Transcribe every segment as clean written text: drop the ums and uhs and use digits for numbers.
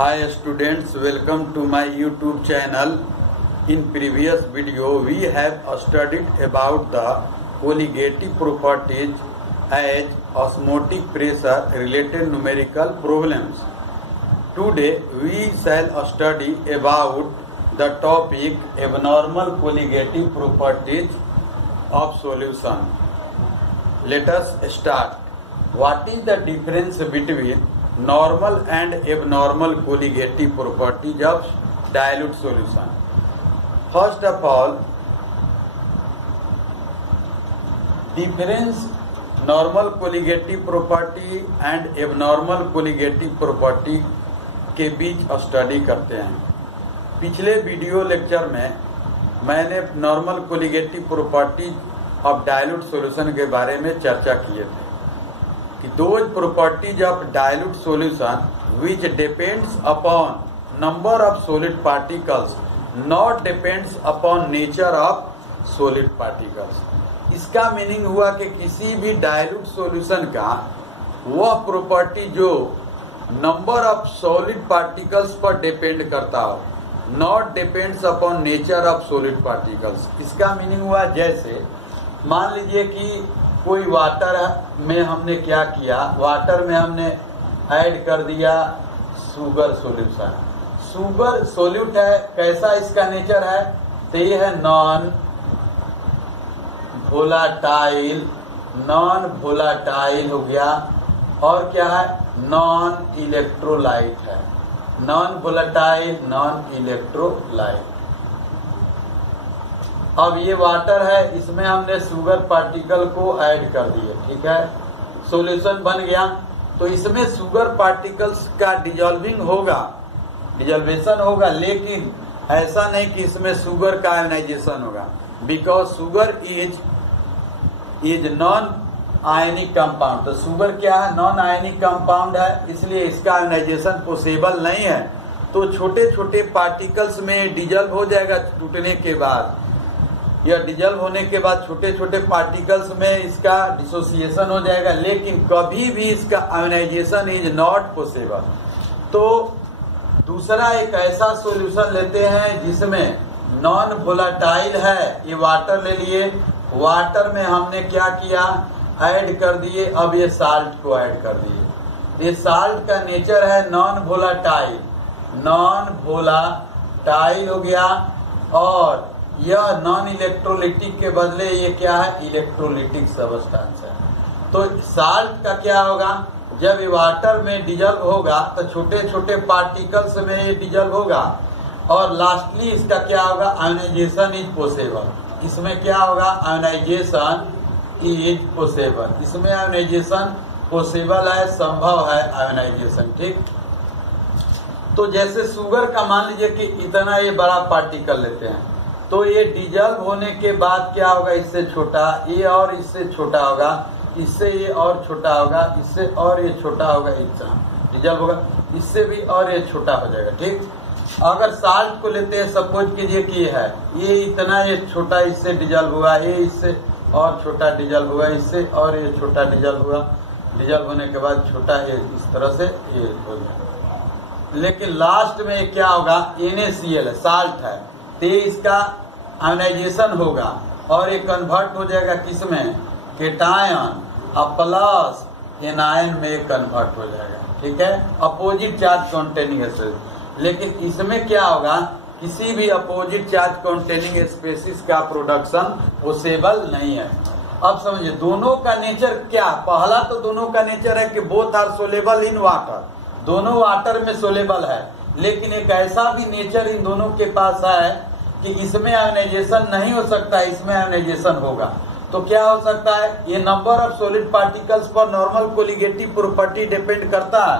Hi students, welcome to my YouTube channel. In previous video we have studied about the colligative properties as osmotic pressure related numerical problems. Today we shall study about the topic abnormal colligative properties of solution. Let us start. What is the difference between normal and abnormal colligative properties of dilute solution? First of all, difference normal colligative property and abnormal colligative property के बीच study करते हैं। पिछले video lecture में मैंने normal colligative property of dilute solution के बारे में चर्चा किए थे कि those properties of dilute solution which depends upon number of solid particles not depends upon nature of solid particles. इसका मीनिंग हुआ कि किसी भी डाइल्यूट सॉल्यूशन का वह प्रॉपर्टी जो नंबर ऑफ सॉलिड पार्टिकल्स पर डिपेंड करता हो, not depends upon nature of solid particles. इसका मीनिंग हुआ जैसे मान लीजिए कि कोई वाटर में हमने क्या किया, वाटर में हमने ऐड कर दिया शुगर सॉल्यूशन। शुगर सोल्यूट है, कैसा इसका नेचर है? तो ये है नॉन वोलाटाइल हो गया, और क्या है? नॉन इलेक्ट्रोलाइट है। Non volatile, non electrolyte. अब ये वाटर है, इसमें हमने शुगर पार्टिकल को ऐड कर दिए, ठीक है, सॉल्यूशन बन गया। तो इसमें शुगर पार्टिकल्स का डिजॉल्विंग होगा, डिजॉल्वेशन होगा, लेकिन ऐसा नहीं कि इसमें शुगर का आयोनाइजेशन होगा, because sugar is non ionic compound. तो शुगर क्या है? नॉन आयनिक कंपाउंड है, इसलिए इसका आयोनाइजेशन पॉसिबल नहीं है। तो छोटे छोटे पार्टिकल्स में डिजॉल्व हो जाएगा टूटने के बाद, या डिजॉल्व होने के बाद छोटे छोटे पार्टिकल्स में इसका डिसोसिएशन हो जाएगा, लेकिन कभी भी इसका आयोनाइजेशन इज नॉट पॉसिबल। तो दूसरा एक ऐसा सॉल्यूशन लेते हैं जिसमें नॉन वोलाटाइल है, ये वाटर ले लिए, वाटर में हमने क्या किया? ऐड कर दिए। अब ये साल्ट को ऐड कर दिए। ये साल्ट का नेचर है नॉन वोलाटाइल, नॉन वोलाटाइल हो गया, और यह नॉन इलेक्ट्रोलिटिक के बदले ये क्या है? इलेक्ट्रोलिटिक सब्सटेंस है। तो साल्ट का क्या होगा? जब ये वाटर में डिजॉल्व होगा तो छोटे छोटे पार्टिकल्स में ये डिजॉल्व होगा, और लास्टली इसका क्या होगा? Ionisation is possible. इसमें क्या होगा? Ionisation is possible. इसमें आयोनाइजेशन पॉसिबल है, संभव है आयोनाइजेशन, ठीक। तो जैसे शुगर का मान लीजिए कि इतना ये बड़ा पार्टिकल लेते हैं, तो ये डिजॉल्व होने के बाद क्या होगा? इससे छोटा, ये और इससे छोटा होगा, इससे ये और छोटा होगा, इससे और ये छोटा होगा, इतना डिजॉल्व होगा, इससे भी और ये छोटा हो जाएगा, ठीक। अगर साल्ट को लेते हैं, सपोज कीजिए कि ये है, ये इतना, ये छोटा इससे डिजॉल्व हुआ, ये इससे और छोटा डिजॉल्व हुआ, इससे और ये छोटा डिजॉल्व हुआ, डिजॉल्व होने के बाद छोटा, ये इस तरह से ये हो जाएगा। लेकिन लास्ट में क्या होगा? NaCl है, साल्ट है, तो इसका आयोनाइजेशन होगा और ये कन्वर्ट हो जाएगा किसमें? केटायन, और प्लस एनायन में कन्वर्ट हो जाएगा, ठीक है, अपोजिट चार्ज कंटेनिंग स्पेसीज। लेकिन इसमें क्या होगा? किसी भी अपोजिट चार्ज कंटेनिंग स्पेसीज का प्रोडक्शन पॉसिबल नहीं है। अब समझिए दोनों का नेचर क्या? पहला तो दोनों का नेचर है कि both are soluble in water, दोनों वाटर में सोलेबल है, लेकिन एक ऐसा भी नेचर इन दोनों के पास है कि इसमें आयोनाइजेशन नहीं हो सकता, इसमें आयोनाइजेशन होगा। तो क्या हो सकता है? ये नंबर ऑफ सॉलिड पार्टिकल्स पर नॉर्मल कोलिगेटिव प्रॉपर्टी डिपेंड करता है,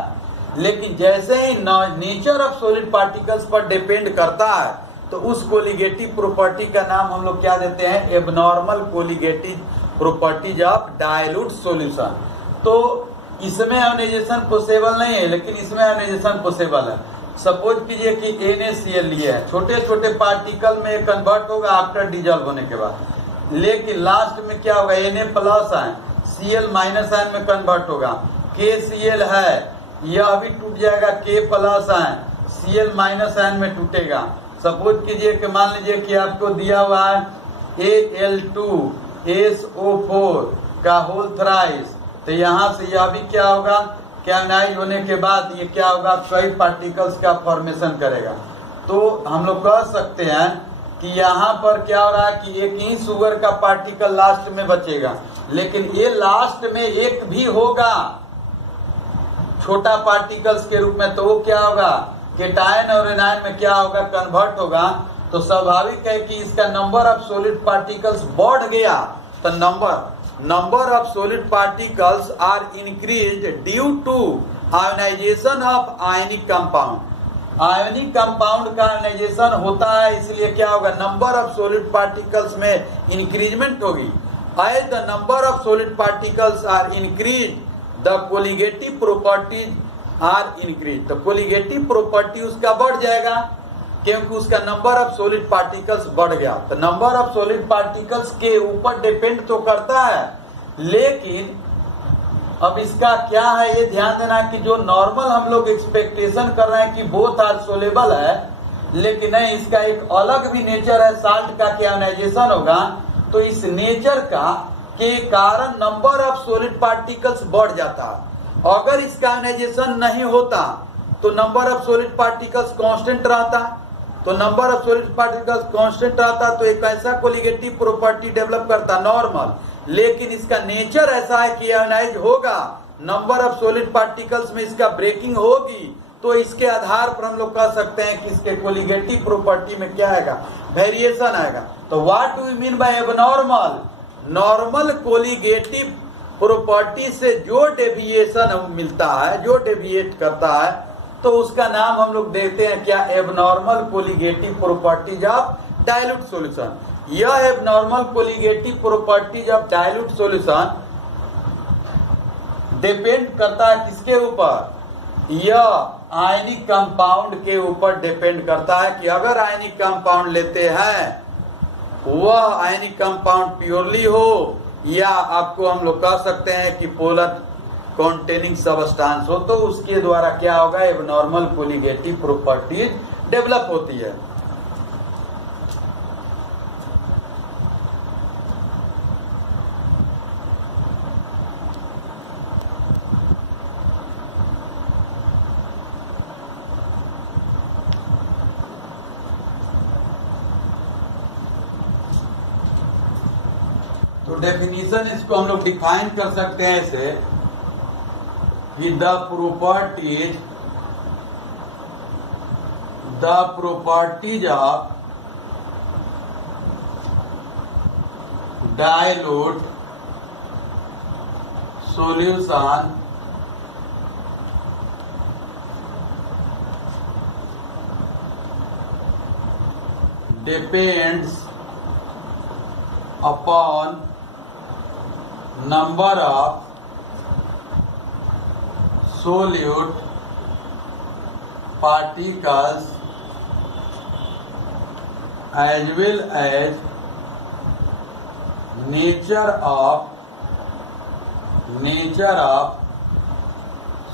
लेकिन जैसे ही नेचर ऑफ सॉलिड पार्टिकल्स पर डिपेंड करता है, तो उस कोलिगेटिव प्रॉपर्टी का नाम हम लोग क्या देते हैं? Abnormal colligative properties of dilute solution. तो इसमें आयोनाइजेशन पॉसिबल नहीं है, लेकिन इसमें आयोनाइजेशन पॉसिबल है। सपोज कीजिए कि NaCl लिए है, छोटे छोटे पार्टिकल में कन्वर्ट होगा आफ्टर डिजॉल्व होने के बाद, लेकिन लास्ट में क्या होगा? Na plus ion Cl minus ion में कन्वर्ट होगा। KCl है, यह भी टूट जाएगा, K plus ion, Cl minus ion में टूटेगा। सपोज कीजिए कि मान लीजिए कि आपको दिया हुआ है Al2SO4 का होल थ्राइस, तो यहाँ से यह भी क्या होगा, कैनाइज होने के बाद ये क्या होगा, कई पार्टिकल्स का फॉर्मेशन करेगा। तो हम लोग कह सकते हैं कि यहाँ पर क्या हो रहा है कि एक ही शुगर का पार्टिकल लास्ट में बचेगा, लेकिन ये लास्ट में एक भी होगा छोटा पार्टिकल्स के रूप में, तो वो क्या होगा, केटायन और एनायन में क्या होगा, कन्वर्ट होगा। तो स्वाभाविक है कि इसका नंबर ऑफ सॉलिड पार्टिकल्स बढ़ गया। तो number of solid particles are increased due to ionization of ionic compound. Ionic compound का आयोनाइजेशन होता है, इसलिए क्या होगा, नंबर ऑफ सॉलिड पार्टिकल्स में इंक्रीजमेंट होगी। As the number of solid particles are increase the colligative properties are increase. तो colligative property उसका बढ़ जाएगा क्योंकि उसका नंबर ऑफ सॉलिड पार्टिकल्स बढ़ गया। तो नंबर ऑफ सॉलिड पार्टिकल्स के ऊपर डिपेंड तो करता है, लेकिन अब इसका क्या है ये ध्यान देना कि जो नॉर्मल हम लोग एक्सपेक्टेशन कर रहे हैं कि बोथ आर सोलेबल है, लेकिन नहीं, इसका एक अलग भी नेचर है, साल्ट का क्या आयोनाइजेशन होगा। तो इस नेचर का के कारण नंबर ऑफ सॉलिड पार्टिकल्स बढ़ जाता। अगर इसका आयोनाइजेशन नहीं होता तो number of solid particles constant रहता। तो number of solid particles constant रहता तो एक ऐसा कोलिगेटिव प्रॉपर्टी डेवलप करता नॉर्मल, लेकिन इसका नेचर ऐसा है कि आयोनाइज होगा, नंबर ऑफ सॉलिड पार्टिकल्स में इसका ब्रेकिंग होगी। तो इसके आधार पर हम लोग कह सकते हैं कि इसके कोलिगेटिव प्रॉपर्टी में क्या आएगा, वेरिएशन आएगा। तो what do you mean by abnormal? Normal colligative property से जो डेविएशन मिलता है, जो डेविएट करता है, तो उसका नाम हम लोग देते हैं क्या, abnormal colligative properties of dilute solution. यह abnormal colligative properties of dilute solution depend करता है किसके ऊपर, यह आयनिक कंपाउंड के ऊपर डिपेंड करता है कि अगर आयनिक कंपाउंड लेते हैं वह आयनिक कंपाउंड प्योरली हो, या आपको हम लोग कह सकते हैं कि पोलर कॉन्टेनिंग सबस्टांस हो, तो उसके द्वारा क्या होगा, एबनॉर्मल कोलिगेटिव प्रॉपर्टीज डेवलप होती है। तो डेफिनेशन इसको हम लोग डिफाइन कर सकते हैं ऐसे कि the properties of dilute solution depends upon number of solute particles as well as nature of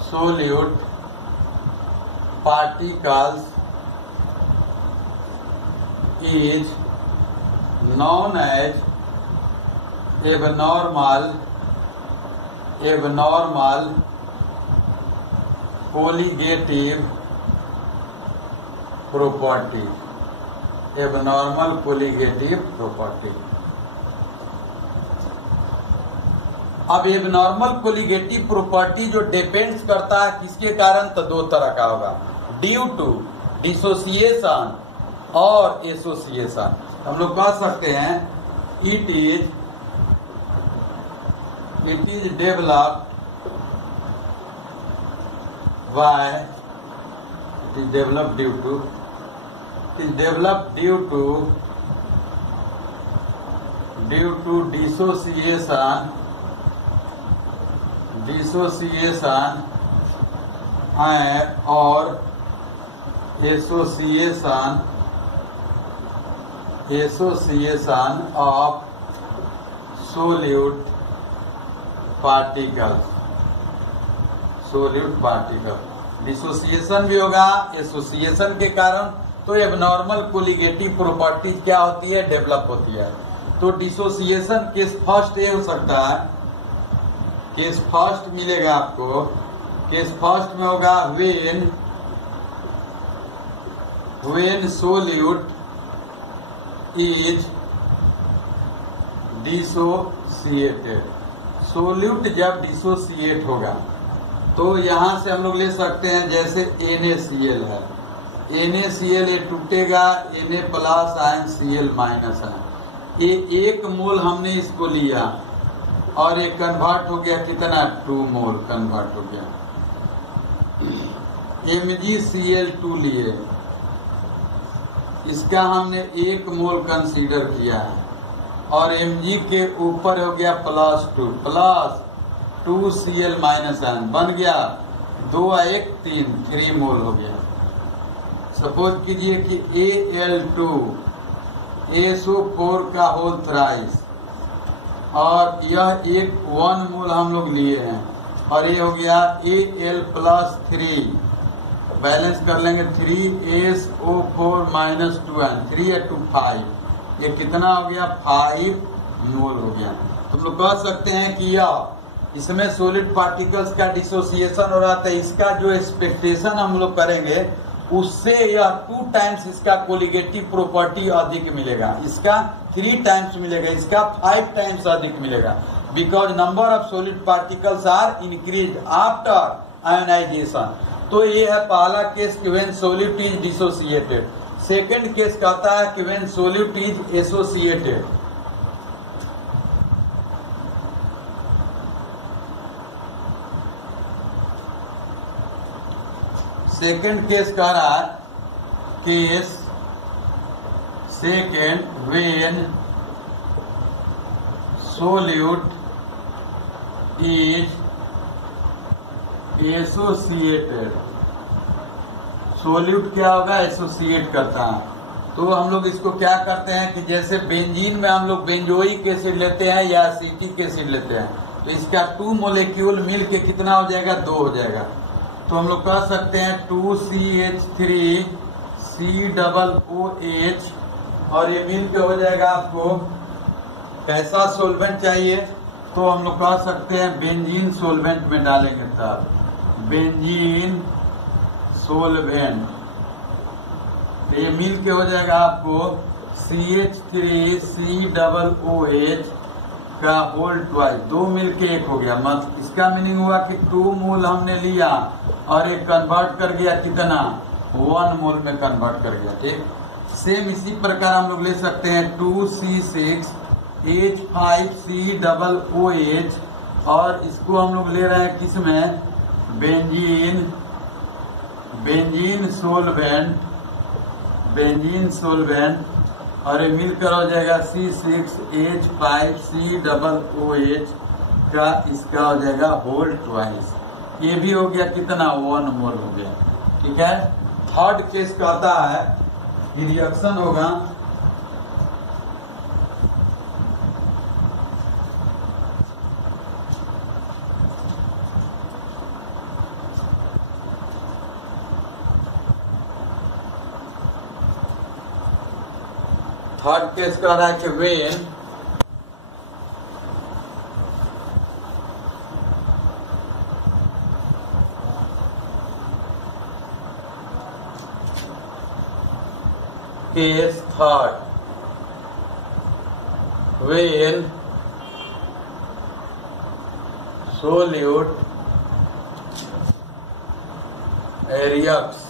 solute particles is known as abnormal colligative property। abnormal colligative property। अब एबनॉर्मल कोलिगेटिव प्रॉपर्टी जो depends करता है किसके कारण, तो दो तरह का होगा, ड्यू टू डिसोसिएशन और एसोसिएशन। हम लोग कह सकते हैं it is developed by it is developed due to dissociation और association of solute particles। Dissociation भी होगा एसोसिएशन के कारण, तो एबनॉर्मल कोलिगेटिव प्रॉपर्टीज क्या होती है, डेवलप होती है। तो डिसोसिएशन केस फर्स्ट ये हो सकता है, केस फर्स्ट मिलेगा आपको, केस फर्स्ट में होगा when solute is dissociated, solute जब डिसोसिएट होगा तो यहां से हम लोग ले सकते हैं, जैसे NaCl है, NaCl ये टूटेगा, Na plus ion Cl minus ion, ये 1 मोल हमने इसको लिया और ये कन्वर्ट हो गया कितना, 2 मोल कन्वर्ट हो गया। MgCl2 लिए, इसका हमने 1 मोल कंसीडर किया है और Mg के ऊपर हो गया +2 प्लस 2Cl माइनस आयन बन गया 2 1 3 मोल हो गया। सपोज कीजिए कि Al2 SO4 का होल थ्राइस और यह 1 मोल हम लोग लिए हैं और ये हो गया Al+3, बैलेंस कर लेंगे 3SO4 माइनस 2N, 3 या 2 5, ये कितना हो गया 5 मोल हो गया। तो हम लोग कह सकते हैं कि यह इसमें सॉलिड पार्टिकल्स का डिसोसिएशन हो रहा था, इसका जो एक्सपेक्टेशन हम लोग करेंगे उससे यह 2 टाइम्स इसका कोलिगेटिव प्रॉपर्टी अधिक मिलेगा, इसका 3 टाइम्स मिलेगा, इसका 5 टाइम्स अधिक मिलेगा, because number of solid particles are increase after ionization. तो ये है पहला केस कि when solute is dissociated. Second case कहता है कि when solute is associated. Second case कह रहा है, case second when solute is associated. Solute क्या होगा, एसोसिएट करता है। तो हम लोग इसको क्या करते हैं कि जैसे बेंजीन में हम लोग बेंजोइक एसिड लेते हैं या एसिटिक एसिड लेते हैं, तो इसका 2 मोलेक्यूल मिल के कितना हो जाएगा, 2 हो जाएगा। तो हम लोग कह सकते हैं 2CH3 COOH और ये मिल के हो जाएगा आपको कैसा सोलवेंट चाहिए, तो हम लोग कह सकते हैं बेंजीन सोलवेंट में डालेंगे, तब बेंजीन सोलवेंट, तो ये मिल के हो जाएगा आपको CH3 COOH का होल ट्वाइस, 2 मिल के 1 हो गया। मतलब इसका मीनिंग हुआ कि 2 मोल हमने लिया और एक कन्वर्ट कर गया कितना, 1 मोल में कन्वर्ट कर गया। ठीक, सेम इसी प्रकार हम लोग ले सकते हैं 2C6 H5COOH और इसको हम लोग ले रहे हैं किसमें, बेंजीन सोलवेंट और ये मिलकर हो जाएगा C6H5COOH का, इसका हो जाएगा होल ट्वाइस, ये भी हो गया कितना, 1 मोल हो गया। ठीक है। थर्ड केस कहता है रिएक्शन होगा थर्ड केस कह रहा है कि when case third when solute reacts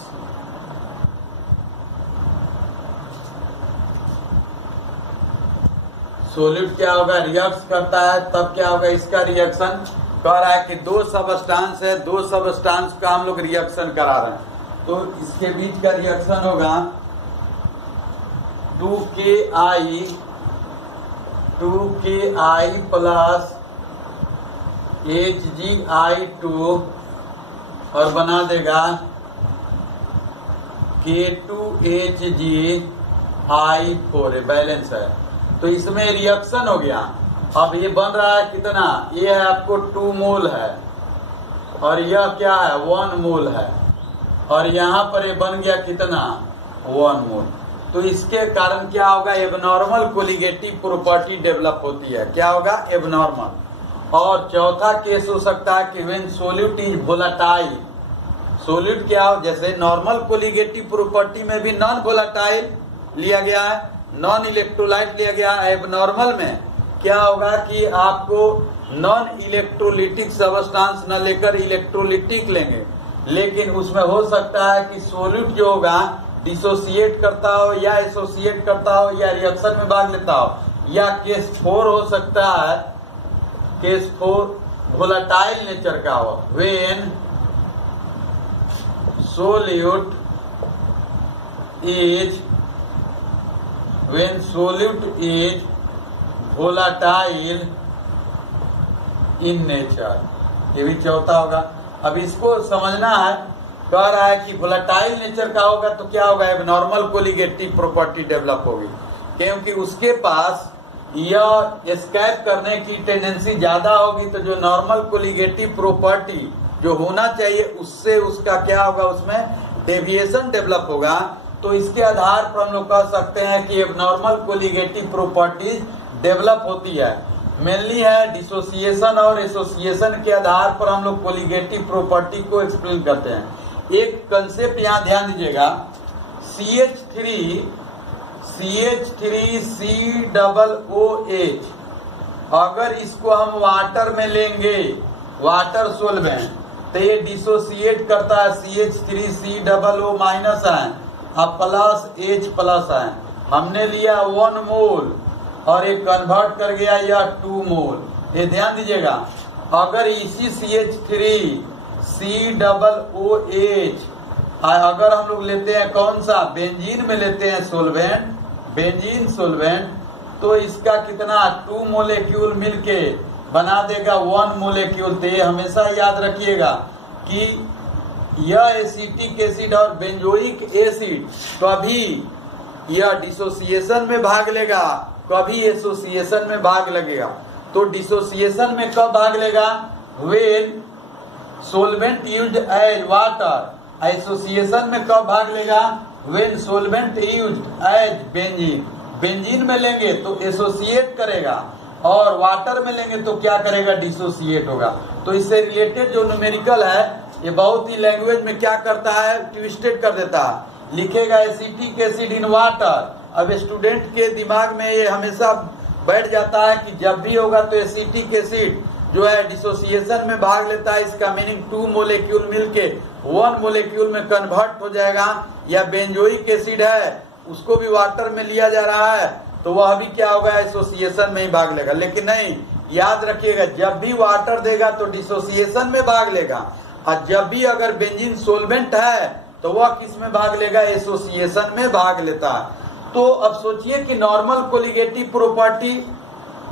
solute क्या होगा, रिएक्ट करता है, तब क्या होगा इसका रिएक्शन। कह रहा है कि 2 सबस्टांस है, 2 सबस्टांस का हम लोग रिएक्शन करा रहे हैं, तो इसके बीच का रिएक्शन होगा 2KI प्लस HgI2 और बना देगा K2HgI4, बैलेंस है। तो इसमें रिएक्शन हो गया। अब ये बन रहा है कितना, ये है आपको 2 मोल है और यह क्या है, 1 मोल है। और यहाँ पर ये बन गया कितना 1 मोल। तो इसके कारण क्या होगा, एबनॉर्मल कोलिगेटिव प्रॉपर्टी डेवलप होती है। क्या होगा, एबनॉर्मल। और चौथा केस हो सकता है कि when solute is volatile. Solute क्या हो, जैसे नॉर्मल कोलिगेटिव प्रॉपर्टी में भी नॉन वोलेटाइल लिया गया है, नॉन इलेक्ट्रोलाइट लिया गया है। एबनॉर्मल में क्या होगा कि आपको नॉन इलेक्ट्रोलिटिक सबस्टांस न लेकर इलेक्ट्रोलिटिक लेंगे, लेकिन उसमें हो सकता है कि सोल्यूट जो होगा डिसोसिएट करता हो या एसोसिएट करता हो या रिएक्शन में भाग लेता हो। या केस 4 हो सकता है, केस 4 वोलेटाइल नेचर का हो, when solute is volatile in nature. ये भी चौथा होगा। अब इसको समझना है, कह रहा है कि वोलेटाइल नेचर का होगा तो क्या होगा, एबनॉर्मल कोलिगेटिव प्रॉपर्टी डेवलप होगी, क्योंकि उसके पास यह एस्केप करने की टेंडेंसी ज्यादा होगी। तो जो नॉर्मल कोलिगेटिव प्रॉपर्टी जो होना चाहिए उससे उसका क्या होगा, उसमें डेविएशन डेवलप होगा। तो इसके आधार पर हम लोग कह सकते हैं कि एबनॉर्मल कोलिगेटिव प्रॉपर्टीज डेवलप होती है। मेनली है डिसोसिएशन और एसोसिएशन के आधार पर हम लोग कोलिगेटिव प्रॉपर्टी को एक्सप्लेन करते हैं। एक कंसेप्ट यहाँ ध्यान दीजिएगा, CH3COOH, अगर इसको हम वाटर में लेंगे, वाटर सोल्वेंट, तो ये डिसोसिएट करता है CH3COO माइनस आयन अब प्लस H प्लस आयन। हमने लिया 1 मोल और एक कन्वर्ट कर गया या 2 मोल। ये ध्यान दीजिएगा, अगर इसी CH3COOH अगर हम लोग लेते हैं कौन सा, बेंजीन में लेते हैं सोल्वेंट, बेंजीन सोल्वेंट, तो इसका कितना 2 मोलेक्यूल मिलके बना देगा 1 मोलेक्यूल। तो ये हमेशा याद रखिएगा कि यह एसिटिक एसिड और बेंजोइक एसिड कभी यह डिसोसिएशन में भाग लेगा, कभी एसोसिएशन में भाग लगेगा। तो डिसोसिएशन में कब भाग लेगा, when solvent used as water. Association में कब भाग लेगा, when solvent used as benzene. Benzene में लेंगे तो एसोसिएट करेगा और वाटर में लेंगे तो क्या करेगा, डिसोसिएट होगा। तो इससे रिलेटेड जो न्यूमेरिकल है ये बहुत ही लैंग्वेज में क्या करता है, ट्विस्टेड कर देता है। लिखेगा एसिटिक एसिड इन वाटर। अब स्टूडेंट के दिमाग में ये हमेशा बैठ जाता है कि जब भी होगा तो एसिटिक एसिड जो है डिसोसिएशन में भाग लेता है, इसका मीनिंग 2 मोलेक्यूल मिलके 1 मोलेक्यूल में कन्वर्ट हो जाएगा। या बेंजोइक एसिड है उसको भी वाटर में लिया जा रहा है तो वह भी क्या होगा, एसोसिएशन में ही भाग लेगा। लेकिन नहीं, याद रखिएगा, जब भी वाटर देगा तो डिसोसिएशन में भाग लेगा, और जब भी अगर बेंजीन सोल्वेंट है तो वह किस में भाग लेगा, एसोसिएशन में भाग लेता है। तो अब सोचिए कि नॉर्मल कोलिगेटिव प्रॉपर्टी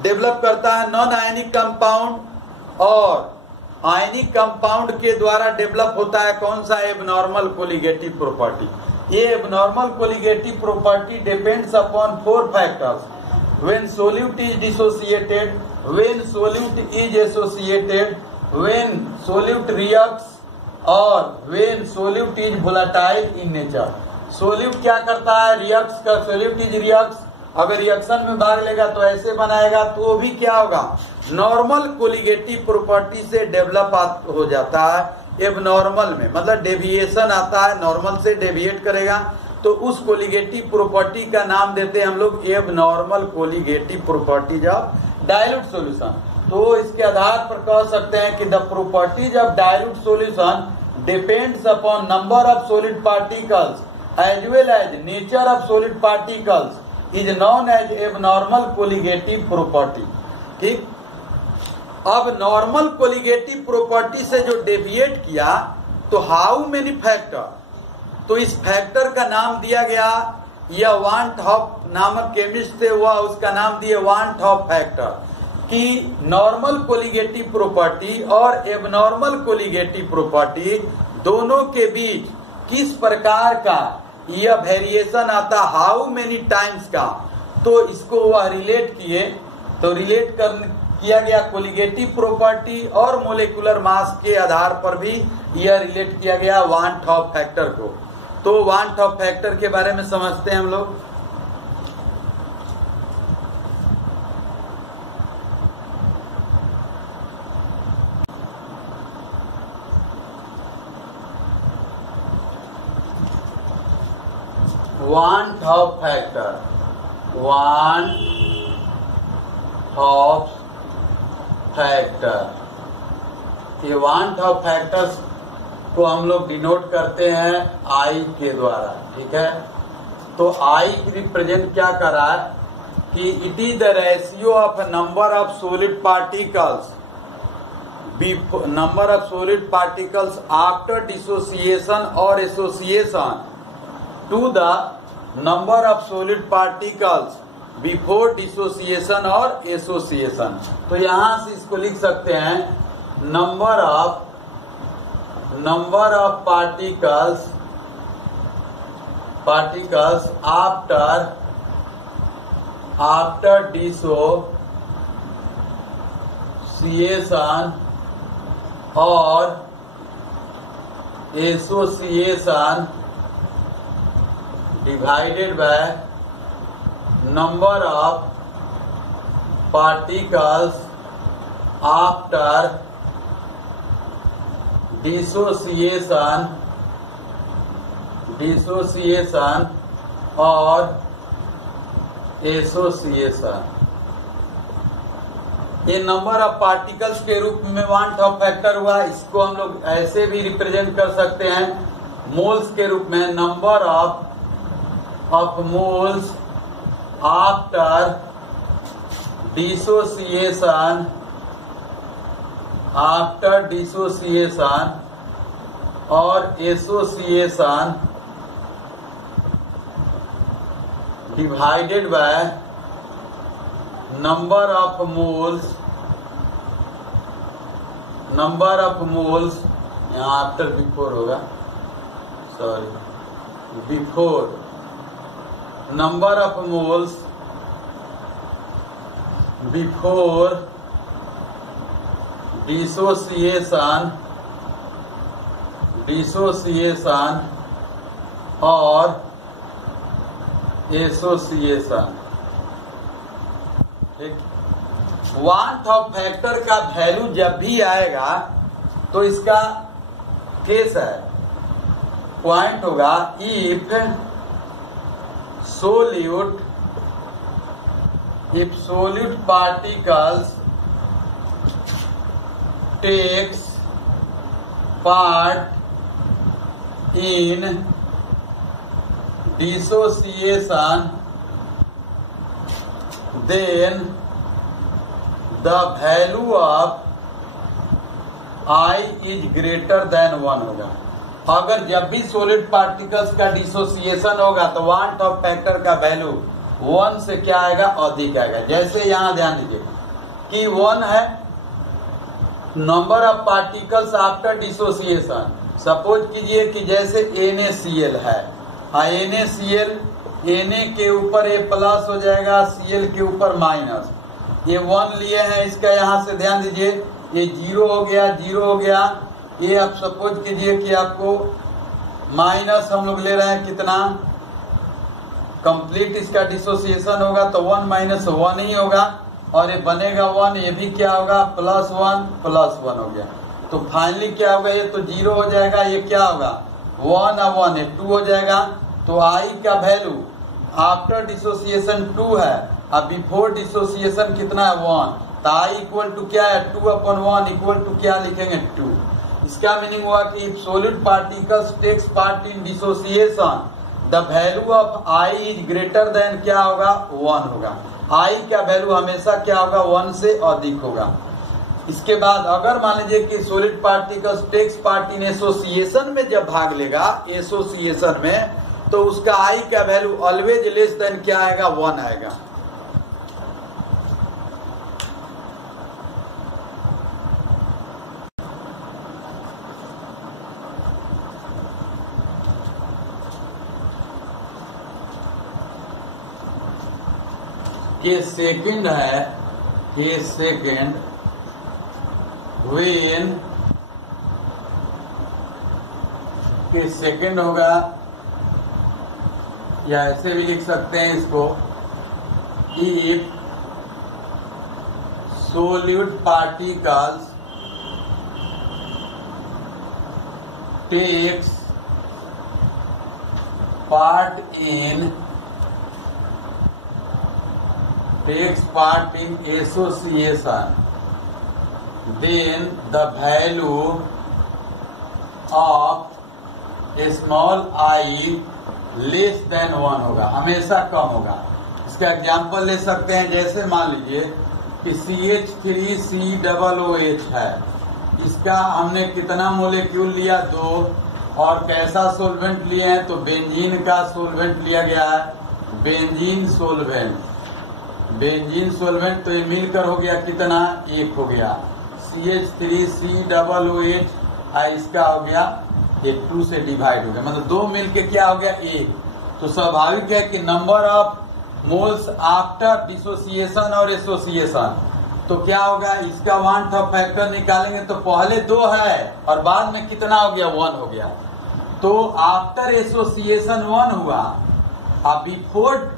डेवलप करता है नॉन आयनिक कंपाउंड, और आयनिक कंपाउंड के द्वारा डेवलप होता है कौन सा, एबनॉर्मल कोलिगेटिव प्रॉपर्टी। ये abnormal colligative property depends upon 4 factors. When solute is dissociated, when solute is associated, when solute reacts, और when solute is volatile in nature. Solute क्या करता है, रिएक्ट्स का, सोल्यूट इज रिएक्ट्स, अगर reaction में भाग लेगा तो ऐसे बनाएगा, तो भी क्या होगा, नॉर्मल कोलिगेटिव प्रॉपर्टी से डेवलप हो जाता है। एबनॉर्मल में मतलब डेविएशन आता है, नॉर्मल से डेविएट करेगा, तो उस कोलिगेटिव प्रॉपर्टी का नाम देते हैं हम लोग abnormal colligative properties of dilute solution. तो इसके आधार पर कह सकते हैं कि the properties of dilute solution depends upon number of solid particles as well as nature of solid particles is known as abnormal colligative property. ठीक, अब नॉर्मल कोलिगेटिव प्रॉपर्टी से जो डेविएट किया तो हाउ मेनी फैक्टर, तो इस factor का नाम दिया गया, यह वान टॉप नामक केमिस्ट थे, वह उसका नाम दिए वान टॉप फैक्टर। कि नॉर्मल कोलिगेटिव प्रॉपर्टी और एबनॉर्मल कोलिगेटिव प्रॉपर्टी दोनों के बीच किस प्रकार का यह वेरिएशन आता, हाउ मेनी टाइम्स का, तो इसको वह रिलेट किए। तो रिलेट किया गया कोलिगेटिव प्रॉपर्टी और मोलिकुलर मास के आधार पर भी यह रिलेट किया गया वान टॉप फैक्टर को। तो वान टॉप फैक्टर के बारे में समझते हैं हम लोग। वान टॉप फैक्टर, वान टॉप फैक्टर, ये वान टॉप फैक्टर्स को हम लोग डिनोट करते हैं आई के द्वारा, ठीक है। तो आई रिप्रेजेंट क्या कर रहा है कि it is the ratio of number of solid particles, number of solid particles after dissociation और association to the number of solid particles before dissociation और एसोसिएशन। तो यहां से इसको लिख सकते हैं number of particles after dissociation और association divided by number of particles after dissociation और एसोसिएशन। ये नंबर ऑफ पार्टिकल्स के रूप में वान टॉप फैक्टर हुआ। इसको हम लोग ऐसे भी रिप्रेजेंट कर सकते हैं मोल्स के रूप में, number of moles after dissociation और association divided by number of moles, यहाँ आफ्टर बिफोर होगा, sorry, before number of moles before dissociation और एसोसिएशन, ठीक। वान टॉप फैक्टर का वैल्यू जब भी आएगा तो इसका केस है, पॉइंट होगा if solute particles takes part in dissociation, then the value of I is greater than 1 होगा। अगर जब भी सॉलिड पार्टिकल्स का डिसोसिएशन होगा तो वान टॉप फैक्टर का वैल्यू 1 से क्या आएगा, अधिक आएगा। जैसे यहां ध्यान दीजिए कि 1 है number of particles after dissociation. Suppose कीजिए कि जैसे NaCl है, NaCl, Na के ऊपर A प्लस हो जाएगा, Cl के ऊपर माइनस। ये 1 लिए हैं, इसका यहां से ध्यान दीजिए, ये 0 हो गया। ये आप सपोज कीजिए कि आपको माइनस हम लोग ले रहे हैं कितना, कंप्लीट इसका डिसोसिएशन होगा तो 1 माइनस 1 ही होगा, और ये बनेगा 1, ये भी क्या होगा +1 हो गया। तो फाइनली क्या होगा, ये तो 0 हो जाएगा, ये क्या होगा 1 और 1 है 2 हो जाएगा। तो आई का वैल्यू आफ्टर डिसोसिएशन 2 है, अब बिफोर डिसोसिएशन कितना है 1, तो आई इक्वल टू क्या है 2/1 इक्वल टू क्या लिखेंगे 2। इसका मीनिंग हुआ कि solid particles takes part in dissociation, the value of i is greater than क्या होगा 1 होगा। आई का वैल्यू हमेशा क्या होगा 1 से अधिक होगा। इसके बाद अगर मान लीजिए कि solid particles takes part in association में जब भाग लेगा एसोसिएशन में, तो उसका आई का वैल्यू ऑलवेज लेस देन क्या आएगा 1 आएगा। ये सेकंड है के सेकेंड वेन के सेकेंड होगा, या ऐसे भी लिख सकते हैं इसको, if solute particles takes part in association, then the value of small I less than 1 होगा, हमेशा कम होगा। इसका एग्जाम्पल ले सकते हैं, जैसे मान लीजिए कि CH3COOH है, इसका हमने कितना मोलेक्यूल लिया, 2, और कैसा सोलवेंट लिए हैं, तो बेंजीन का सोलवेंट लिया गया है, बेंजीन सोलवेंट, तो ये मिलकर हो गया कितना, 1 हो गया। CH3COOH इसका हो गया 2 से डिवाइड हो गया, मतलब 2 मिलके क्या हो गया, 1। तो स्वाभाविक है कि number of moles after dissociation और एसोसिएशन, तो क्या होगा, इसका 1 फैक्टर निकालेंगे तो पहले 2 है और बाद में कितना हो गया, 1 हो गया। तो आफ्टर एसोसिएशन 1 हुआ, अब बिफोर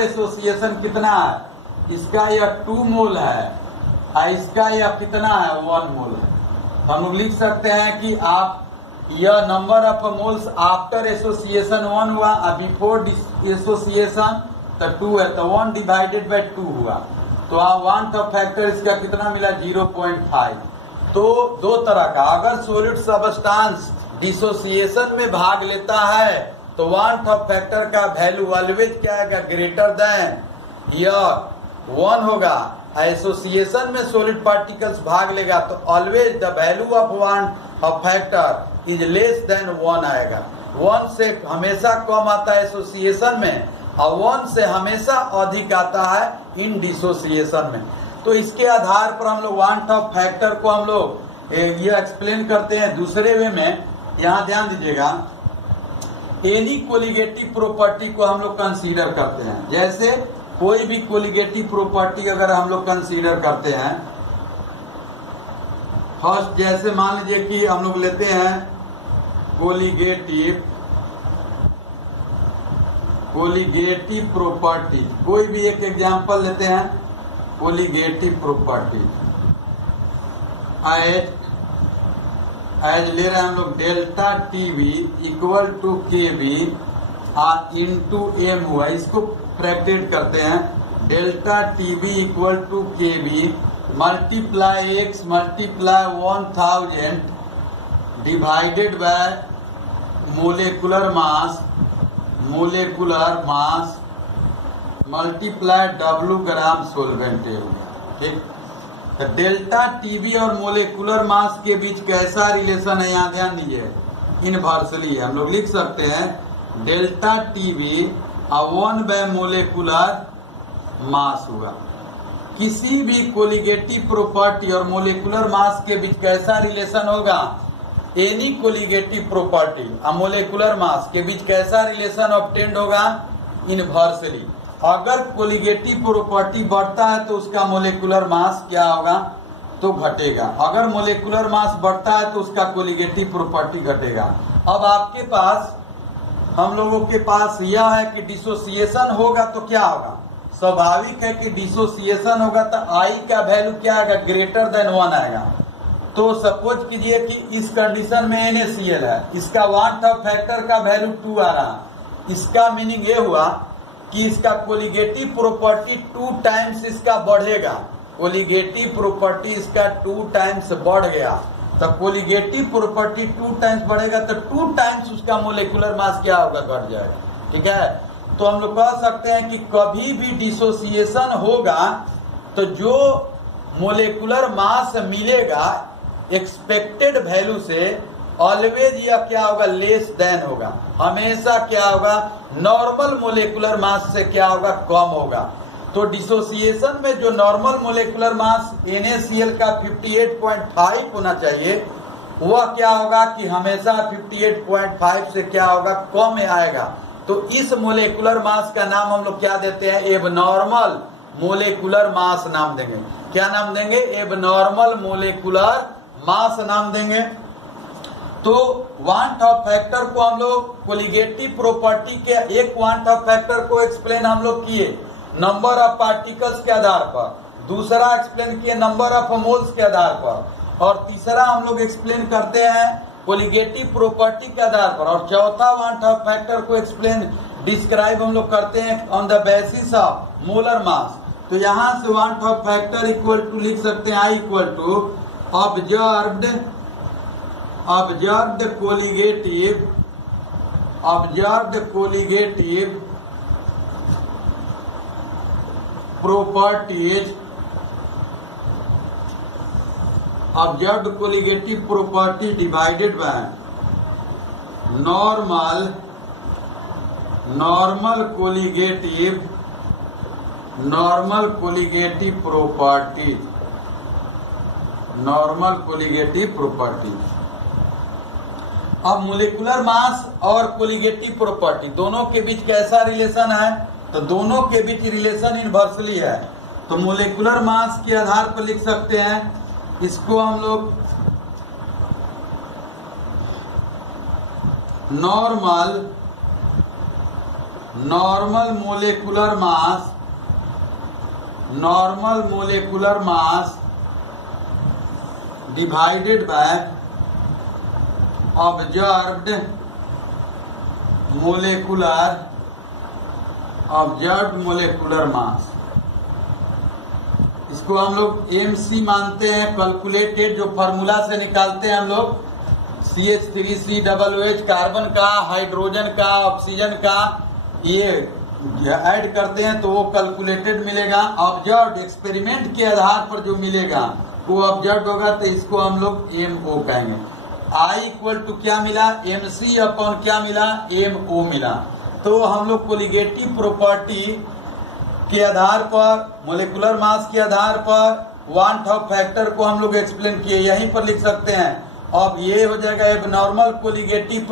एसोसिएशन कितना है, इसका यह 2 मोल है, इसका यह कितना है, 1 मोल है। हम लोग लिख सकते हैं कि आप यह number of moles after association 1 हुआ, बिफोर एसोसिएशन तो 2 है, तो 1 डिवाइडेड बाय 2 हुआ, तो आप 1 फैक्टर इसका कितना मिला, 0.5। तो 2 तरह का, अगर सॉलिड सब्सटेंस डिसोसिएशन में भाग लेता है तो 1 फैक्टर का वैल्यू ऑलवेज क्या है, ग्रेटर देन यह 1 होगा। एसोसिएशन में सॉलिड पार्टिकल्स भाग लेगा तो always the value of 1 factor is less than 1 आएगा। 1 से हमेशा कम आता है एसोसिएशन में, और 1 से हमेशा अधिक आता है इन डिसोसिएशन में। तो इसके आधार पर हम लोग 1 फैक्टर को हम लोग ये एक्सप्लेन करते हैं दूसरे वे में। यहाँ ध्यान दीजिएगा, एनी कोलिगेटिव प्रॉपर्टी को हम लोग कंसीडर करते हैं। जैसे कोई भी कोलिगेटिव प्रॉपर्टी अगर हम लोग कंसीडर करते हैं, फर्स्ट जैसे मान लीजिए कि हम लोग लेते हैं कोलिगेटिव प्रॉपर्टी, कोई भी एक एग्जांपल लेते हैं, कोलिगेटिव प्रॉपर्टी एज ले रहे हैं हम लोग, delta TV equal to KV into M हुआ, इसको प्रैक्टिस करते हैं। Delta TV equal to KV multiply X multiply 1000 divided by molecular mass multiply W gram solvent हो गया, ठीक। तो डेल्टा टीवी और मोलेकुलर मास के बीच कैसा रिलेशन है, यहाँ ध्यान दीजिए, इनवर्सली हम लोग लिख सकते हैं डेल्टा टीवी 1 बाय मोलेकुलर मास हुआ। किसी भी कोलिगेटिव प्रॉपर्टी और मोलेकुलर मास के बीच कैसा रिलेशन होगा, एनी कोलिगेटिव प्रॉपर्टी और मोलेकुलर मास के बीच कैसा रिलेशन ऑब्टेन्ड होगा, इनवर्सली। अगर कोलिगेटिव प्रॉपर्टी बढ़ता है तो उसका मोलेकुलर मास क्या होगा, तो घटेगा। अगर मोलेकुलर मास बढ़ता है तो उसका कोलिगेटिव प्रॉपर्टी घटेगा। अब आपके पास, हम लोगों के पास यह है कि डिसोसिएशन होगा तो क्या होगा, स्वाभाविक है कि डिसोसिएशन होगा तो आई का वैल्यू क्या आएगा, ग्रेटर देन 1 आएगा। तो सपोज कीजिए कि इस कंडीशन में NaCl है, इसका 1 फैक्टर का वैल्यू 2 आ रहा, इसका मीनिंग ये हुआ कि इसका कोलिगेटिव प्रॉपर्टी 2 टाइम्स इसका बढ़ेगा, कोलिगेटिव प्रॉपर्टी इसका 2 टाइम्स बढ़ गया। तो कोलिगेटिव प्रॉपर्टी 2 टाइम्स बढ़ेगा तो 2 टाइम्स उसका मोलेकुलर मास क्या होगा, घट जाएगा, ठीक है। तो हम लोग कह सकते हैं कि कभी भी डिसोसिएशन होगा तो जो मोलेकुलर मास मिलेगा एक्सपेक्टेड वैल्यू से, ऑलवेज यह क्या होगा, लेस देन होगा, हमेशा क्या होगा, नॉर्मल मोलेकुलर मास से क्या होगा, कम होगा। तो डिसोसिएशन में जो नॉर्मल मोलेकुलर मास NaCl का 58.5 होना चाहिए, वह क्या होगा कि हमेशा 58.5 से क्या होगा, कम आएगा। तो इस मोलेकुलर मास का नाम हम लोग क्या देते हैं, एबनॉर्मल मोलेकुलर मास नाम देंगे। क्या नाम देंगे? एबनॉर्मल मोलेकुलर मास नाम देंगे। तो वांट ऑफ फैक्टर को हम लोग कोलिगेटिव प्रॉपर्टी के एक वांट ऑफ फैक्टर को एक्सप्लेन हम लोग किए नंबर ऑफ पार्टिकल्स के आधार पर, दूसरा एक्सप्लेन किए नंबर ऑफ मोल्स के आधार पर, और तीसरा हम लोग एक्सप्लेन करते हैं कोलिगेटिव प्रॉपर्टी के आधार पर, और चौथा वांट ऑफ फैक्टर को एक्सप्लेन डिस्क्राइब हम लोग करते हैं on the basis of molar mass. तो यहां से van't of factor equal to लिख सकते हैं i equal to observed colligative properties divided by normal colligative property. अब मोलिकुलर मास और कोलिगेटिव प्रॉपर्टी दोनों के बीच कैसा रिलेशन है? तो दोनों के बीच रिलेशन इनवर्सली है। तो मोलिकुलर मास के आधार पर लिख सकते हैं, इसको हम लोग normal molecular mass divided by observed molecular mass. इसको हम लोग MC मानते हैं, कैलकुलेटेड, जो फॉर्मूला से निकालते हैं हम लोग CH3COOH कार्बन का, हाइड्रोजन का, ऑक्सीजन का, ये ऐड करते हैं तो वो कैलकुलेटेड मिलेगा। ऑब्जर्व्ड एक्सपेरिमेंट के आधार पर जो मिलेगा वो ऑब्जर्व होगा, तो इसको हम लोग MO कहेंगे। I इक्वल टू क्या मिला? MC अपॉन क्या मिला? MO मिला। तो हम लोग कोलिगेटिव प्रॉपर्टी के आधार पर, मोलिकुलर मास के आधार पर वांट ऑफ फैक्टर को हम लोग एक्सप्लेन किए, यहीं पर लिख सकते हैं। अब ये हो जाएगा abnormal colligative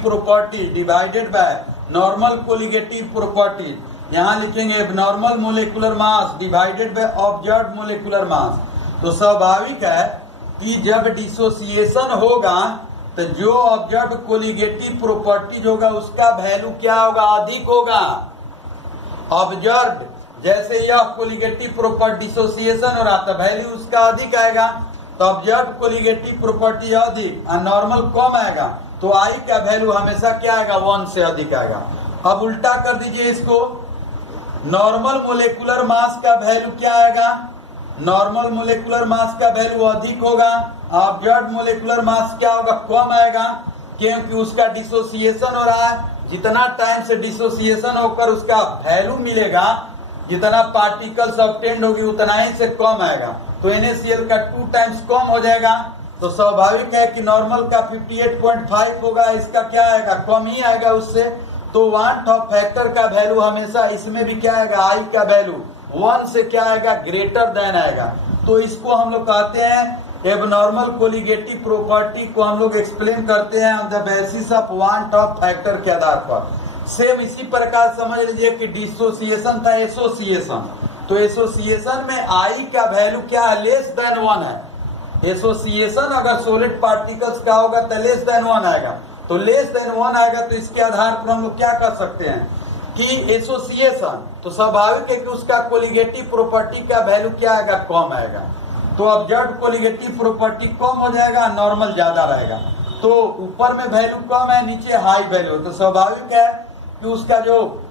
property divided by normal colligative property. यहाँ लिखेंगे abnormal molecular mass divided by observed molecular mass. तो स्वाभाविक है कि जब डिसोसिएशन होगा तो जो ऑब्जर्व्ड कोलिगेटिव प्रॉपर्टीज होगा उसका वैल्यू क्या होगा? अधिक होगा। ऑब्जर्व्ड जैसे यह कोलिगेटिव प्रॉपर्टी डिसोसिएशन हो रहा था, वैल्यू उसका अधिक आएगा। तो ऑब्जर्व्ड कोलिगेटिव प्रॉपर्टी अधिक और नॉर्मल कम आएगा, तो आई का वैल्यू हमेशा क्या आएगा? 1 से अधिक आएगा। अब उल्टा कर दीजिए इसको, नॉर्मल मोलेकुलर मास का वैल्यू क्या आएगा? नॉर्मल मोलेकुलर मास का वैल्यू अधिक होगा, ऑब्जर्व्ड मोलेकुलर मास क्या होगा? कम आएगा, क्योंकि उसका डिसोसिएशन हो रहा है। जितना टाइम से डिसोसिएशन होकर उसका वैल्यू मिलेगा, जितना पार्टिकल्स ऑब्टेन्ड होगी उतना ही से कम आएगा। तो NaCl का 2 टाइम्स कम हो जाएगा। तो स्वाभाविक है कि नॉर्मल का 58.5 होगा, इसका क्या आएगा? कम ही आएगा उससे। तो वांट ऑफ फैक्टर का वैल्यू हमेशा इसमें भी क्या आएगा? आई का वैल्यू 1 से क्या आएगा? ग्रेटर देन आएगा। तो इसको हम लोग कहते हैं एबनॉर्मल कोलिगेटिव प्रॉपर्टी को हम लोग एक्सप्लेन करते हैं on the basis of want of factor के आधार पर। सेम इसी प्रकार समझ लीजिए कि डिसोसिएशन था एसोसिएशन, तो एसोसिएशन में आई का वैल्यू क्या है? लेस देन 1 है। एसोसिएशन अगर सॉलिड पार्टिकल्स का होगा तो लेस देन 1 आएगा। तो लेस देन 1 आएगा, तो इसके आधार पर हम लोग क्या कर सकते हैं कि एसोसिएशन, तो स्वाभाविक है कि उसका कोलिगेटिव प्रॉपर्टी का वैल्यू क्या आएगा? कम आएगा। तो ऑब्जर्व्ड कोलिगेटिव प्रॉपर्टी कम हो जाएगा, नॉर्मल ज्यादा रहेगा। तो ऊपर में वैल्यू कम है, नीचे हाई वैल्यू, तो स्वाभाविक है कि उसका जो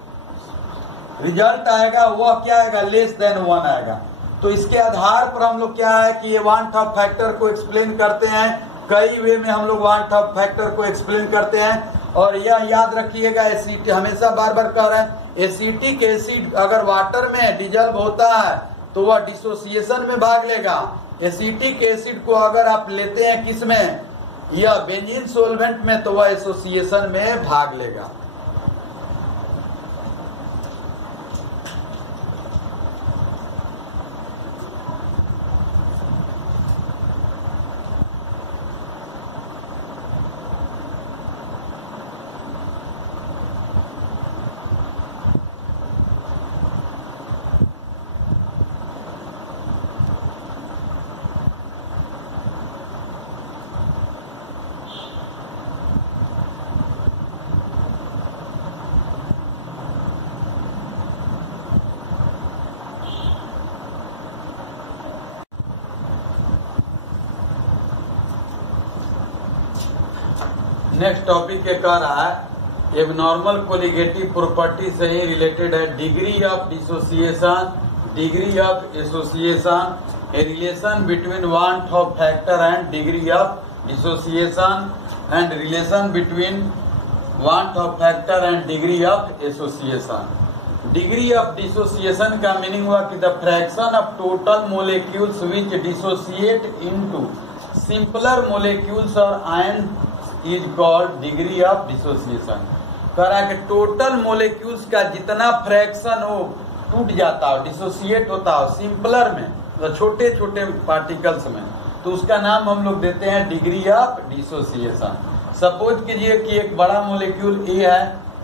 रिजल्ट आएगा वह क्या आएगा? लेस देन 1 आएगा। तो इसके आधार पर हम लोग क्या है कि ये वांट ऑफ फैक्टर को एक्सप्लेन करते हैं। कई वे में हम लोग वांट ऑफ फैक्टर को एक्सप्लेन करते हैं। और यह याद रखिएगा, एसिड हमेशा बार बार कह रहे हैं, एसिटिक एसिड अगर वाटर में डिजल्व होता है तो वह डिसोसिएशन में भाग लेगा। एसिटिक एसिड को अगर आप लेते हैं किसमें? यह बेंजीन सोलवेंट में, तो वह एसोसिएशन में भाग लेगा। नेक्स्ट टॉपिक ये कह रहा है एबनॉर्मल कोलिगेटिव प्रॉपर्टी से ही रिलेटेड है degree of dissociation, degree of association, a relation between van't of factor and degree of dissociation and relation between van't of factor and degree of association. Degree of dissociation का meaning हुआ कि the fraction of total molecules which dissociate into simpler molecules और ion is called degree of dissociation. कह रहा है कि total molecules का जितना फ्रैक्शन हो टूट जाता हो, डिसोसिएट होता हो सिंपलर में, तो छोटे छोटे पार्टिकल्स में, तो उसका नाम हम लोग देते हैं डिग्री ऑफ डिसोसिएशन। सपोज कीजिए कि एक बड़ा मोलेक्यूल ए है,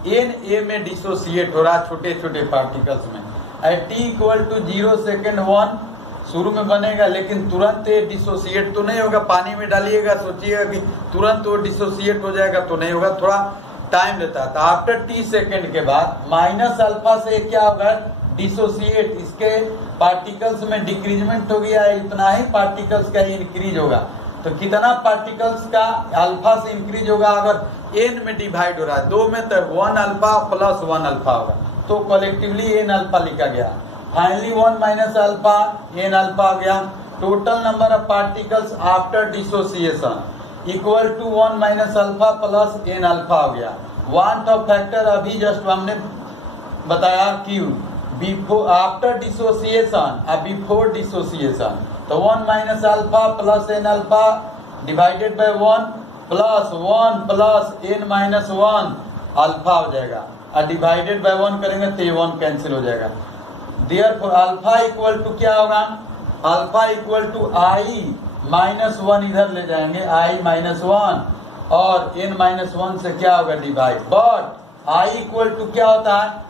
एन ए में डिसोसिएट हो रहा है छोटे छोटे पार्टिकल्स में, at T equal to 0 second 1 शुरू में बनेगा, लेकिन तुरंत ये डिसोसिएट तो नहीं होगा। पानी में डालिएगा, सोचिएगा कि तुरंत वो डिसोसिएट हो जाएगा तो नहीं होगा, थोड़ा टाइम लेता है। तो आफ्टर टी सेकेंड के बाद माइनस अल्फा से क्या होगा, डिसोसिएट, इसके पार्टिकल्स में डिक्रीजमेंट हो गया है, इतना ही पार्टिकल्स का इंक्रीज होगा। तो कितना पार्टिकल्स का अल्फा से इंक्रीज होगा, अगर एन में डिवाइड हो रहा है 2 में, तो 1 अल्फा प्लस 1 अल्फा होगा, तो कलेक्टिवली एन अल्फा लिखा गया। Finally 1 minus alpha N alpha हो गया। Total number of particles after dissociation equal to 1 minus alpha plus N alpha हो गया। वांट ऑफ फैक्टर अभी जस्ट हमने बताया क्यू, बिफोर आफ्टर डिसोसिएशन और बिफोर डिसोसिएशन, तो 1 minus alpha plus N alpha divided by 1 plus N minus 1 alpha हो जाएगा, और डिवाइडेड बाय 1 करेंगे तो ये 1 कैंसिल हो जाएगा। देयरफॉर अल्फा इक्वल टू क्या होगा, alpha equal to i minus 1 इधर ले जाएंगे, आई माइनस 1 और एन माइनस 1 से क्या होगा divide, but i equal to क्या होता है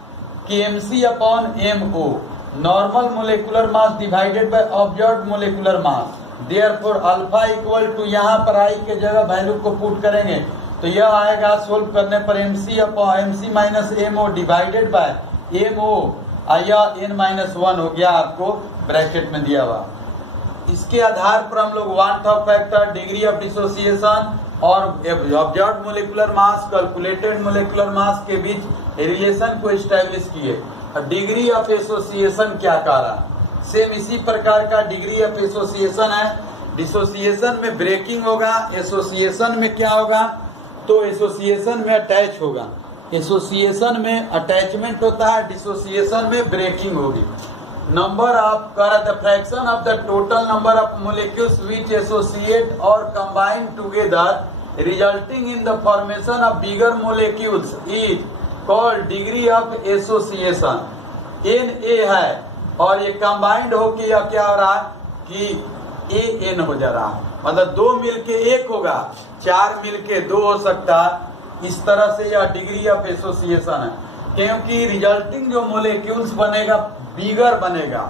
कि MC upon MO, normal molecular mass divided by observed molecular mass. Therefore alpha equal to, यहाँ पर आई के जगह वैल्यू को पुट करेंगे तो यह आएगा सोल्व करने पर MC upon MC minus MO divided by MO, या एन माइनस 1 हो गया, आपको ब्रैकेट में दिया हुआ। इसके आधार पर हम लोग want of factor, degree of dissociation और ऑब्जर्व्ड मोलेकुलर मास, कैलकुलेटेड मोलेकुलर मास के बीच रिलेशन को एस्टैब्लिश किए। डिग्री ऑफ एसोसिएशन क्या कह रहा है, सेम इसी प्रकार का डिग्री ऑफ एसोसिएशन है। डिसोसिएशन में ब्रेकिंग होगा, एसोसिएशन में क्या होगा, तो एसोसिएशन में अटैच होगा, एसोसिएशन में अटैचमेंट होता है, डिसोसिएशन में ब्रेकिंग होगी। Number of the fraction of the total number of molecules which associate और combine together resulting in the formation of bigger molecules is called degree of association. N a है और ये combined होके या क्या हो रहा है कि ए एन हो जा रहा है, मतलब 2 मिलके 1 होगा, 4 मिलके 2 हो सकता है। इस तरह से यह डिग्री ऑफ एसोसिएशन है, क्योंकि रिजल्टिंग जो मोलेक्यूल्स बनेगा बिगर बनेगा,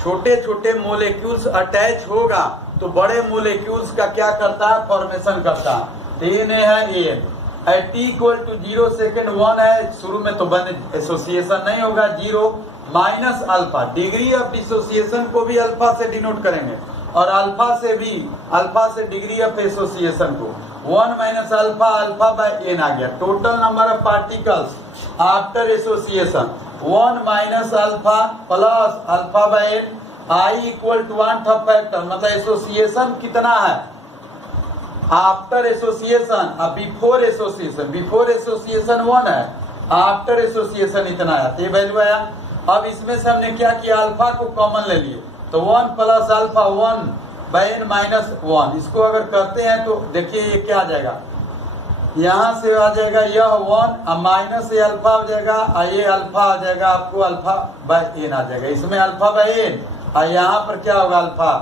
छोटे छोटे मोलेक्यूल्स अटैच होगा तो बड़े मोलेक्यूल्स का क्या करता है, फॉर्मेशन करता है। तो एन है N, at T equal to 0 second 1 है, शुरू में तो बने एसोसिएशन नहीं होगा, 0 minus alpha, degree of dissociation को भी अल्फा से डिनोट करेंगे और अल्फा से भी, अल्फा से डिग्री ऑफ एसोसिएशन को 1 minus alpha, alpha by n आ गया। Total number of particles after association 1 minus alpha plus alpha by n, i equal to van't of factor, मतलब एसोसिएशन कितना है आफ्टर एसोसिएशन, अब बिफोर एसोसिएशन, बिफोर एसोसिएशन 1 है, after association इतना है, ये वैल्यू आया। अब इसमें से हमने क्या किया, अल्फा को कॉमन ले लिए, तो 1 plus alpha 1 by N minus 1, इसको अगर करते हैं तो देखिए ये क्या आ जाएगा, यहाँ से आ जाएगा यह 1 माइनस ये अल्फा हो जाएगा, ये अल्फा आ जाएगा, आपको अल्फा बाय एन आ जाएगा, इसमें अल्फा बाय एन, और यहाँ पर क्या होगा अल्फा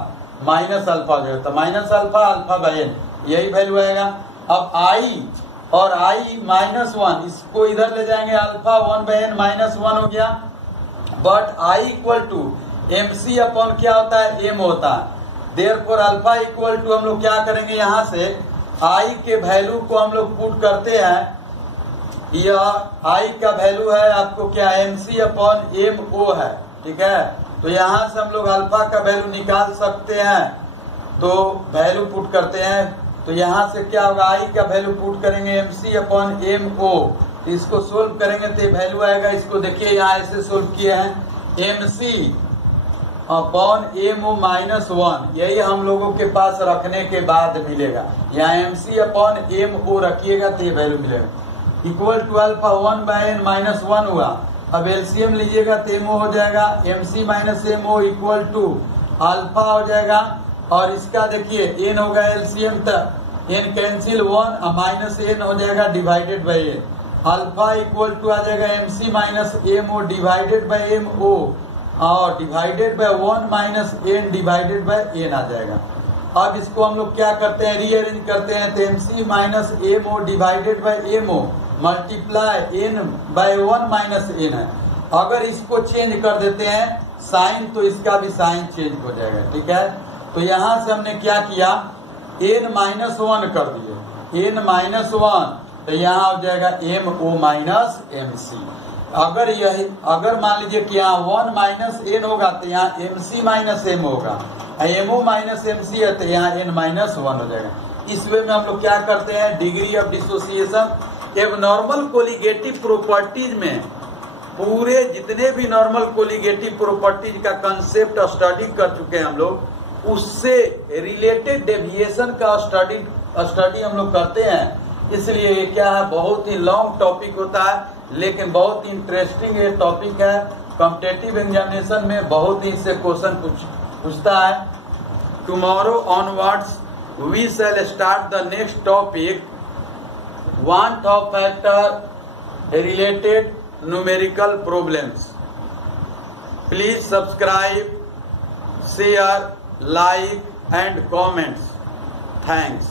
माइनस अल्फा हो जाएगा, तो minus alpha alpha by N, यही वैल्यू आएगा। अब आई और आई माइनस 1, इसको इधर ले जाएंगे, अल्फा 1 बाय एन माइनस 1 हो गया, but i equal to M C upon क्या होता है, एम होता है। देयरफॉर अल्फा इक्वल टू हम लोग क्या करेंगे, यहाँ से आई के वैल्यू को हम लोग पुट करते हैं, यह आई का वैल्यू है आपको क्या, M C upon M O है, ठीक है। तो यहाँ से हम लोग अल्फा का वैल्यू निकाल सकते हैं, तो वैल्यू पुट करते हैं तो यहाँ से क्या होगा, आई का वैल्यू पुट करेंगे MC अपॉन MO, तो इसको सोल्व करेंगे तो वैल्यू आएगा, इसको देखिए यहाँ ऐसे सोल्व किए हैं MC अपॉन MO -1, यही हम लोगों के पास रखने के बाद मिलेगा। यहाँ MC अपॉन MO रखिएगा तो ये वैल्यू मिलेगा, इक्वल टू अल्फा 1/n-1 हुआ। अब एलसीएम लीजिएगा तो MO हो जाएगा, MC minus MO equal to alpha हो जाएगा, और इसका देखिए n होगा एलसीएम, तक n कैंसिल 1 माइनस n हो जाएगा divided by n, alpha equal to आ जाएगा MC minus MO divided by MO, और divided by 1 minus n divided by n आ जाएगा। अब इसको हम लोग क्या करते हैं, रीअरेंज करते हैं, तो MC minus MO divided by MO multiply n by 1 minus n है। अगर इसको चेंज कर देते हैं साइन, तो इसका भी साइन चेंज हो जाएगा, ठीक है। तो यहाँ से हमने क्या किया, n-1 कर दिए, n-1, तो यहाँ हो जाएगा MO माइनस MC। अगर मान लीजिए कि यहाँ 1 माइनस n होगा तो यहाँ MC माइनस M होगा, MO माइनस MC है तो यहाँ n-1 हो जाएगा। इस वे में हम लोग क्या करते हैं, degree of dissociation abnormal colligative properties में पूरे जितने भी नॉर्मल कोलिगेटिव प्रॉपर्टीज का कंसेप्ट स्टडी कर चुके हैं हम लोग, उससे रिलेटेड डेविएशन का स्टडी हम लोग करते हैं। इसलिए ये क्या है, बहुत ही लॉन्ग टॉपिक होता है, लेकिन बहुत ही इंटरेस्टिंग ये टॉपिक है। कॉम्पिटिटिव एग्जामिनेशन में बहुत ही इससे क्वेश्चन पूछता है। Tomorrow onwards we shall start the next topic, want of factor related numerical problems. Please subscribe, share, like and comments. Thanks.